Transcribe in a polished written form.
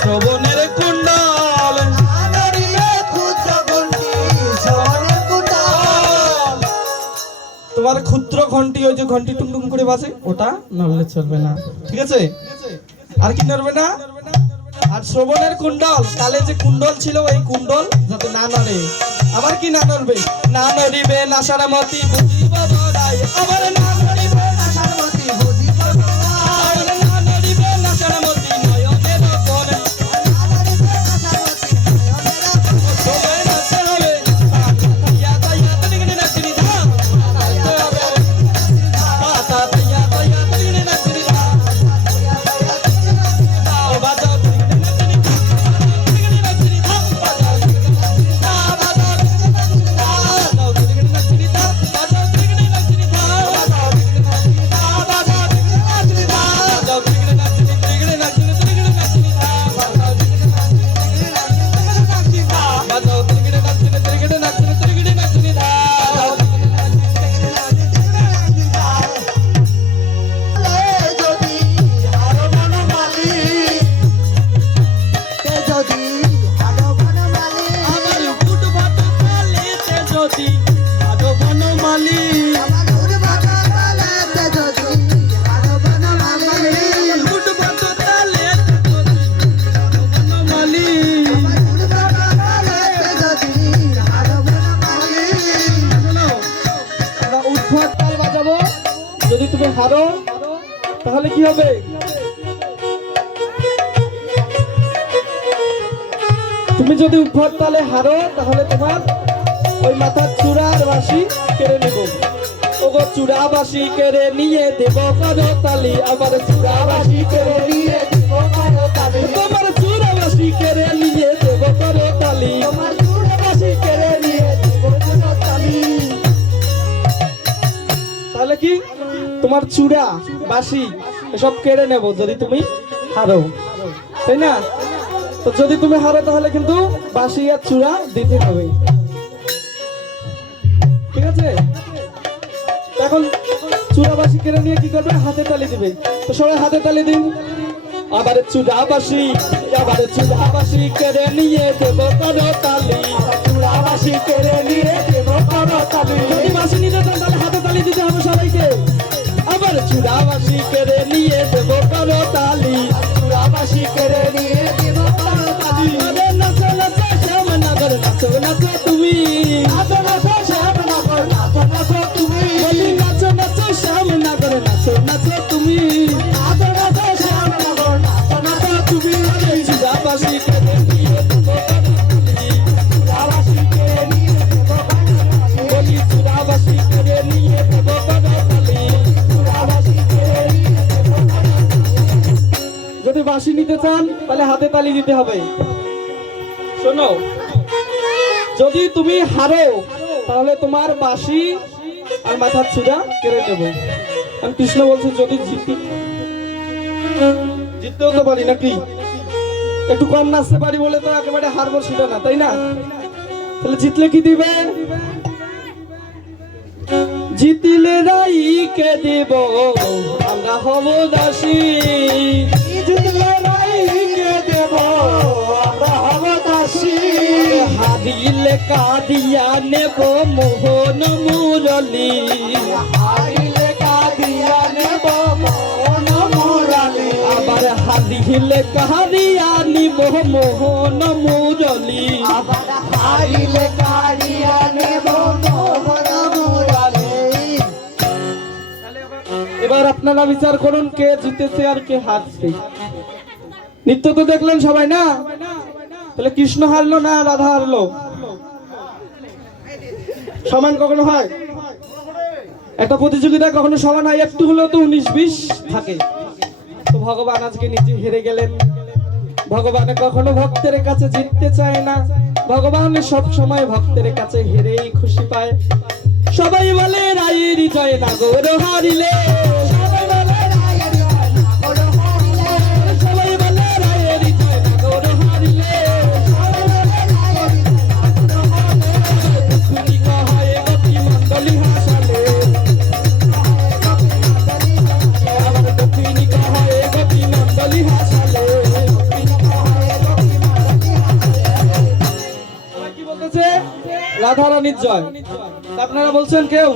শ্রবণের কুণ্ডল তোমার ক্ষুদ্র ঘন্টি, ওই যে ঘন্টি টুংটুং করে বাজে, ওটা নড়লে চলবে না, ঠিক আছে? আর কি নড়বে না? আর শ্রবণের কুণ্ডল, কালে যে কুণ্ডল ছিল ওই কুণ্ডল যাতে না নড়ে। আবার কি না নড়বে? না নড়িবে নাসার মতি বুঝিব বড়াই, আবার না নড়িবে নাসার মতি বুঝিব বড়াই, না নড়িবে নাসার মতি নয়নের কোণ, না নড়িবে নাসার মতি নয়নের কোণ। সবাই নাচতে হবে তাইয়া তাইয়া তনিগনে নাচনি ধাম, নাচতে হবে তাতা তাইয়া তাইয়া তনিগনে নাচনি ধাম, বাজাও তনিগনে নাচনি ধাম, তনিগনে নাচনি ধাম, বাজাও যদি তুমি হারো তাহলে কি হবে? তুমি যদি উদ্ভট তালে হারো তাহলে তোমার ওই মাথার চূড়ার বাঁশি কেড়ে নেব। ওগো চূড়া বাঁশি কেড়ে নিয়ে দেব করো তালি, আবার চূড়া বাঁশি কেড়ে নিয়ে দেব করো তালি, তোমার চূড়া বাঁশি কেড়ে নিয়ে দেব করো তালি, তোমার চূড়া বাঁশি কেড়ে নিয়ে দেব করো তালি। তাহলে কি তোমার চূড়া বাঁশি এসব কেড়ে নেব যদি তুমি হারো, তাই না? তো যদি তুমি হারো তাহলে কিন্তু বাঁশি আর চূড়া দিতে হবে, ঠিক আছে? এখন চূড়া বাঁশি কেড়ে নিয়ে কি করবে? হাতে তালি দিবে। তো সবাই হাতে তালি দিন। আবার চূড়া বাঁশি, আবার চূড়া বাঁশি কেড়ে নিয়ে দেব করো তালি, চূড়া বাঁশি কেড়ে নিয়ে দেব করো তালি। যদি বাঁশি নিতে চান তাহলে হাতে তালি দিতে হবে সবাইকে। আবার চূড়া বাঁশি কেড়ে নিয়ে দেব করো তালি, চূড়া বাঁশি কেড়ে নিয়ে দেব করো তালি। আরে নাচো নাচো শ্যামনগর, নাচো নাচো তুমি, নাচো নাচো শ্যামনগর, নাচো নাচো তুমি, নাচো নাচো শ্যামনগর, নাচো নাচো তুমি, নাচো নাচো শ্যামনগর, নাচো নাচো তুমি। চূড়া বাঁশি কেড়ে নিয়ে দেব করো তালি, চূড়া বাঁশি কেড়ে নিয়ে দেব করো তালি, বলি চূড়া বাঁশি কেড়ে নিয়ে দেব করো তালি, চূড়া বাঁশি কেড়ে নিয়ে দেব করো তালি। যদি বাঁশি নিতে চান তাহলে হাতে তালি দিতে হবে। শোনো, যদি তুমি হারো তাহলে তোমার বাঁশি আর মাথার চূড়া কেড়ে নেব। আমি কৃষ্ণ বলছি যদি জিততেও তো পারি নাকি, একটু কম নাচতে পারি বলে তো একেবারে হারবো সেটা না, তাই না? তাহলে জিতলে কি দিবে? জিতিলে রাইকে দেব আমরা হব দাসী, জিতলে রাইকে দেব আমরা হব দাসী, হারিলে কাঁদিয়া নেব মোহন মুরলী, হারিলে কাঁদিয়া নেব মোহন মুরলী, আবার হারিলে কাঁদিয়া নিব মোহন মুরলী, আবার হারিলে কাঁদিয়া নেব মোহন মুরলী। এবার আপনারা বিচার করুন কে জিতেছে আর কে হারছে। নৃত্য তো দেখলেন সবাই না? তাহলে কৃষ্ণ হারলো না রাধা হারলো? সমান কখনো হয়? একটা প্রতিযোগিতা কখনো সমান হয়? একটু হলেও তো 19-20 থাকে। তো ভগবান আজকে নিজে হেরে গেলেন। ভগবান কখনো ভক্তের কাছে জিততে চায় না, ভগবান সব সময় ভক্তের কাছে হেরেই খুশি পায়। সবাই বলে রায়ের জয় না গৌর হারিলে, সবাই বলে রায়ের জয় না গৌর হারিলে, সবাই বলে রায়ের জয় না গৌর হারিলে, সবাই বলে রায়ের জয় না গৌর হারিলে। দুঃখী কহে গতি মণ্ডলী হাসালে, আবার দুঃখী কহে গতি মণ্ডলী হাসালে, রাধারানীর জয়। তা আপনারা বলছেন কেউ?